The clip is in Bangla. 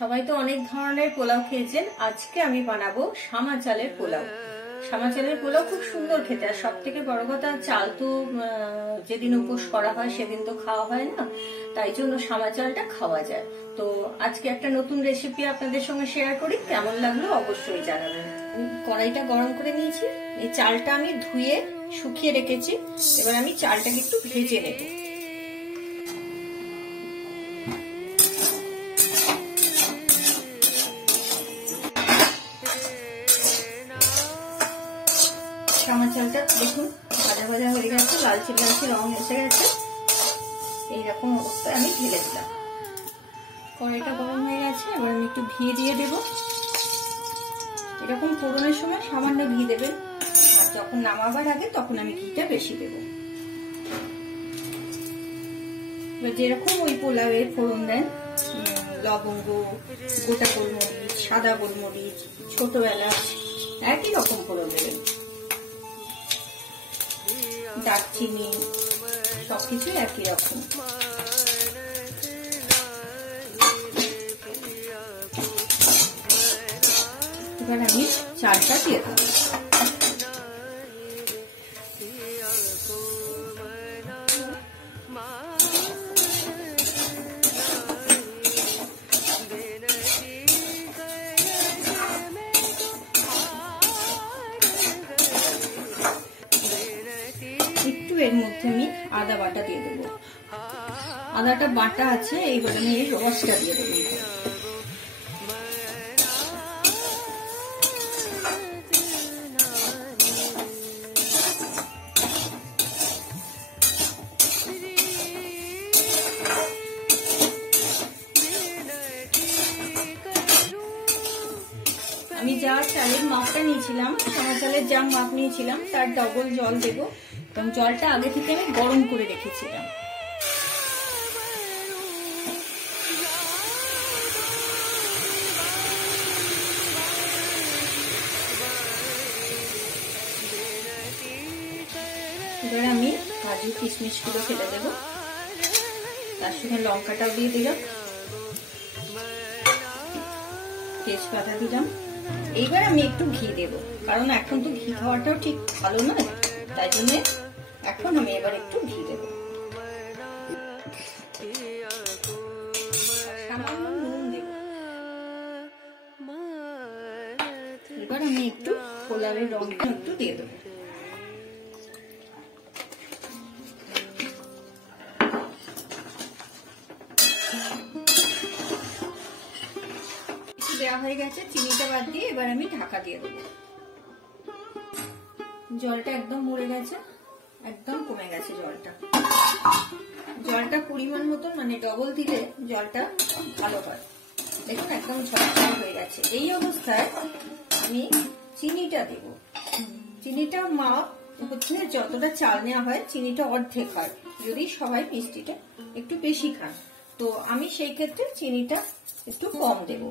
সবাই তো অনেক ধরনের পোলাও খেয়েছেন, আজকে আমি বানাবো সামা চালের পোলাও। সামা চালের পোলাও খুব সুন্দর খেতে, আর সব থেকে বড় কথা চাল তো যেদিন উপোস করা হয় সেদিন তো খাওয়া হয় না, তাই জন্য সামা চালটা খাওয়া যায়। তো আজকে একটা নতুন রেসিপি আপনাদের সঙ্গে শেয়ার করি, কেমন লাগলো অবশ্যই জানাবেন। কড়াইটা গরম করে নিয়েছি, এই চালটা আমি ধুয়ে শুকিয়ে রেখেছি। এবার আমি চালটাকে একটু ভেজে নেব। সামা চালটা দেখুন ভাজা ভাজা হয়ে গেছে, লালচে লালচে রং এসে গেছে। এইরকম অবস্থায় আমি ঢেলে দিলাম। কড়াইটা গরম হয়ে গেছে, এবার আমি একটু ঘি দিয়ে দেব। এরকম ফোড়নের সময় সামান্য ঘি দেবেন, আর যখন নামাবার আগে তখন আমি ঘিটা বেশি দেব। যেরকম ওই পোলাওয়ে ফোড়ন দেন, লবঙ্গ, গোটা গোলমরিচ, সাদা গোলমরিচ, ছোট এলাচ, একই রকম ফোড়ন দেবেন। দারচিনি, সবকিছু একই রকম। এবার আমি চালটা দিয়ে দেবো। একটু এর মধ্যে আমি আদা বাটা দিয়ে দেবো। আদাটা বাটা আছে, এইবার আমি এই রসটা দিয়ে দেবো। আমি যা চালের মাপটা নিয়েছিলাম, সামা চালের যা মাপ নিয়েছিলাম তার ডবল জল দেবো, এবং জলটা আগে থেকে আমি গরম করে রেখেছিলাম। এবার আমি কাজু কিশমিশ গুলো ফেলে দেবো, তার সঙ্গে লঙ্কাটাও দিয়ে দিলাম, তেজপাতা দিলাম। এইবার আমি একটু ঘি দেব, কারণ এখন তো ঘি খাওয়াটাও ঠিক ভালো নয়, তাই জন্য এখন আমি এবার একটু ঘি দেব। সামান্য নুন দেব। এবার আমি একটু পোলাওয়ের রংটা একটু দিয়ে দেবো। দেওয়া হয়ে গেছে, চিনিটা বাদ দিয়ে এবার আমি ঢাকা দিয়ে দেবো। জলটা একদম মরে গেছে, একদম কমে গেছে জলটা। জলটা পরিমাণ মতন, মানে ডবল দিলে জলটা ভালো হয়। দেখুন একদম ঝরঝর হয়ে গেছে। এই অবস্থায় আমি চিনিটা দেব। চিনিটা মাপ হচ্ছে যতটা চাল নেওয়া হয় চিনিটা অর্ধেক হয়, যদি সবাই মিষ্টিটা একটু বেশি খান। তো আমি সেই ক্ষেত্রে চিনিটা একটু কম দেব।